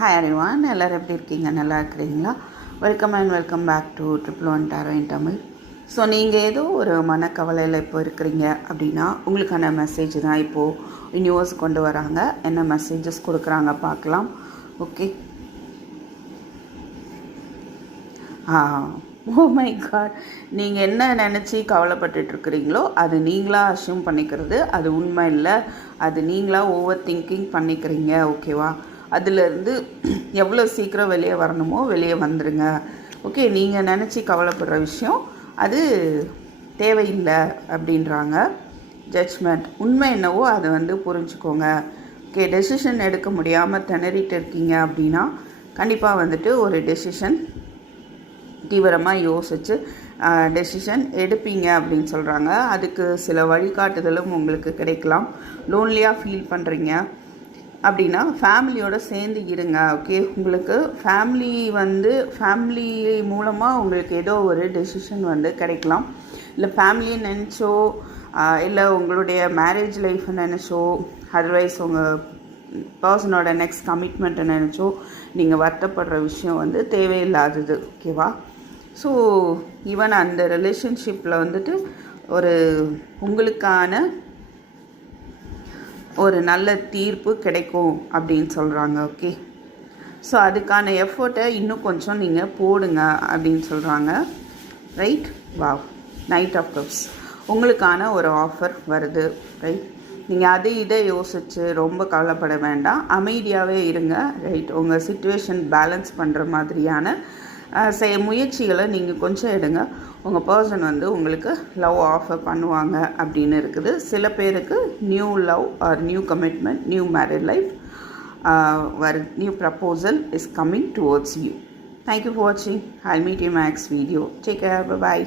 Hi everyone, எல்லாரும் எப்படி இருக்கீங்க? நல்லா இருக்கிறீங்களா? Welcome and welcome back to triple one tarot in Tamil. So நீங்கள் ஏதோ ஒரு மனக்கவலையில் இப்போ இருக்கிறீங்க அப்படின்னா உங்களுக்கான மெசேஜ் தான் இப்போது யூனிவர்ஸ் கொண்டு வராங்க. என்ன மெசேஜஸ் கொடுக்குறாங்க பார்க்கலாம். ஓகே. ஓ மை காட், நீங்கள் என்ன நினச்சி கவலைப்பட்டுட்ருக்கிறீங்களோ அது நீங்களாக அஷ்யூம் பண்ணிக்கிறது, அது உண்மை இல்லை. அது நீங்களாக ஓவர் திங்கிங் பண்ணிக்கிறீங்க. ஓகேவா? அதிலேருந்து எவ்வளோ சீக்கிரம் வெளியே வரணுமோ வெளியே வந்துடுங்க. ஓகே, நீங்கள் நினச்சி கவலைப்படுற விஷயம் அது தேவையில்லை அப்படின்றாங்க. ஜட்ஜ்மெண்ட் உண்மை என்னவோ அதை புரிஞ்சுக்கோங்க. ஓகே, டெசிஷன் எடுக்க முடியாமல் திணறிட்டு இருக்கீங்க அப்படின்னா கண்டிப்பாக ஒரு டெசிஷன் தீவிரமாக யோசித்து டெசிஷன் எடுப்பீங்க அப்படின்னு சொல்கிறாங்க. அதுக்கு சில வழிகாட்டுதலும் உங்களுக்கு கிடைக்கலாம். லோன்லியாக ஃபீல் பண்ணுறீங்க அப்படின்னா ஃபேமிலியோடு சேர்ந்து இருங்க. ஓகே, உங்களுக்கு ஃபேமிலி மூலமாக உங்களுக்கு ஏதோ ஒரு டெசிஷன் கிடைக்கலாம். இல்லை ஃபேமிலியை நினச்சோ இல்லை உங்களுடைய மேரேஜ் லைஃப்பை நினச்சோ அதர்வைஸ் உங்கள் பர்சனோட நெக்ஸ்ட் கமிட்மெண்ட்டை நினச்சோ நீங்கள் வருத்தப்படுற விஷயம் தேவையில்லாதது. ஓகேவா? ஸோ ஈவன் அந்த ரிலேஷன்ஷிப்பில் ஒரு உங்களுக்கான ஒரு நல்ல தீர்ப்பு கிடைக்கும் அப்படின்னு சொல்கிறாங்க. ஓகே, ஸோ அதுக்கான எஃபர்ட்டை இன்னும் கொஞ்சம் நீங்கள் போடுங்க அப்படின்னு சொல்கிறாங்க. Right? Wow, knight of cups உங்களுக்கான ஒரு ஆஃபர் வருது. ரைட்? நீங்கள் இதை யோசித்து ரொம்ப கவலைப்பட வேண்டாம், அமைதியாகவே இருங்க. ரைட்? உங்கள் சிச்சுவேஷன் பேலன்ஸ் பண்ணுற மாதிரியான முயற்சிகளை நீங்கள் கொஞ்சம் எடுங்க. உங்கள் பர்சன் உங்களுக்கு லவ் ஆஃபர் பண்ணுவாங்க அப்படின்னு இருக்குது. சில பேருக்கு new love or new commitment, new married life, new proposal is coming towards you. Thank you for watching. I'll meet you in my next video. Take care. Bye-bye.